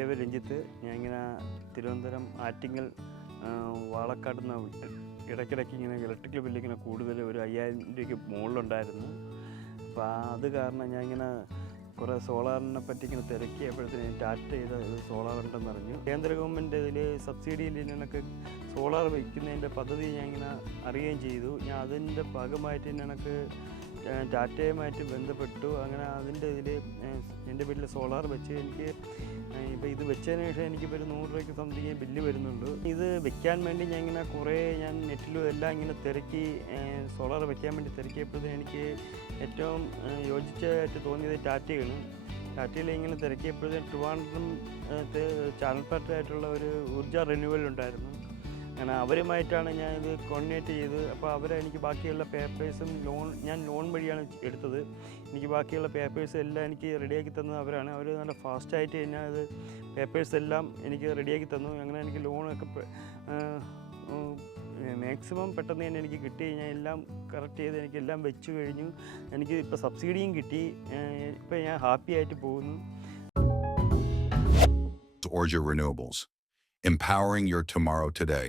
എൻ്റെ പേര് രഞ്ജിത്ത്. ഞാൻ ഇങ്ങനെ തിരുവനന്തപുരം ആറ്റിങ്ങൽ വാളക്കാട് നിന്ന് ഇടയ്ക്കിടയ്ക്ക് ഇങ്ങനെ ഇലക്ട്രിക്കൽ ബില്ല് ഇങ്ങനെ കൂടുതൽ ഒരു 5000 രൂപയ്ക്ക് മുകളിലുണ്ടായിരുന്നു. അപ്പോൾ അത് കാരണം ഞാൻ ഇങ്ങനെ കുറേ സോളാറിനെ പറ്റി ഇങ്ങനെ തിരക്കിയപ്പോഴത്തേന് ടാറ്റ ചെയ്ത സോളാർ ഉണ്ടെന്ന് അറിഞ്ഞു. കേന്ദ്ര ഗവൺമെൻറ് ഇതിൽ സബ്സിഡിയിൽ ഇതിനൊക്കെ സോളാർ വയ്ക്കുന്നതിൻ്റെ പദ്ധതി ഞാൻ ഇങ്ങനെ അറിയുകയും ചെയ്തു. ഞാൻ അതിൻ്റെ ഭാഗമായിട്ട് എനിക്ക് ടാറ്റയുമായിട്ട് ബന്ധപ്പെട്ടു. അങ്ങനെ അതിൻ്റെ ഇതിൽ എൻ്റെ വീട്ടിൽ സോളാർ വെച്ച് എനിക്ക് ഇപ്പോൾ ഇത് വെച്ചതിന് ശേഷം എനിക്കിപ്പോൾ ഒരു 100 രൂപയ്ക്ക് സംതിങ് ബില്ല് വരുന്നുണ്ട്. ഇത് വെക്കാൻ വേണ്ടി ഞാൻ നെറ്റിലും എല്ലാം ഇങ്ങനെ തിരക്കി, സോളാർ വെക്കാൻ വേണ്ടി തിരക്കിയപ്പോഴത്തേന് എനിക്ക് ഏറ്റവും യോജിച്ചതായിട്ട് തോന്നിയത് ടാറ്റയാണ്. ടാറ്റയിൽ ഇങ്ങനെ തിരക്കിയപ്പോഴത്തേന് ട്രിവാൻഡ്രം ചാനൽ പാർട്ടായിട്ടുള്ള ഒരു ഊർജ റിന്യൂവൽ ഉണ്ടായിരുന്നു. അങ്ങനെ അവരുമായിട്ടാണ് ഞാനിത് കോർഡിനേറ്റ് ചെയ്ത്. അപ്പോൾ അവരെനിക്ക് ബാക്കിയുള്ള പേപ്പേഴ്സും ഞാൻ ലോൺ വഴിയാണ് എടുത്തത്. എനിക്ക് ബാക്കിയുള്ള പേപ്പേഴ്സ് എല്ലാം എനിക്ക് റെഡിയാക്കി തന്നത് അവരാണ്. അവർ നല്ല ഫാസ്റ്റായിട്ട് തന്നെ അത് പേപ്പേഴ്സ് എല്ലാം എനിക്ക് റെഡിയാക്കി തന്നു. അങ്ങനെ എനിക്ക് ലോണൊക്കെ മാക്സിമം പെട്ടെന്ന് തന്നെ എനിക്ക് കിട്ടി. ഞാൻ എല്ലാം കറക്റ്റ് ചെയ്ത് എനിക്കെല്ലാം വെച്ച് കഴിഞ്ഞു. എനിക്ക് ഇപ്പോൾ സബ്സിഡിയും കിട്ടി. ഇപ്പോൾ ഞാൻ ഹാപ്പി ആയിട്ട് പോകുന്നു. Orja Renewables, empowering your tomorrow today.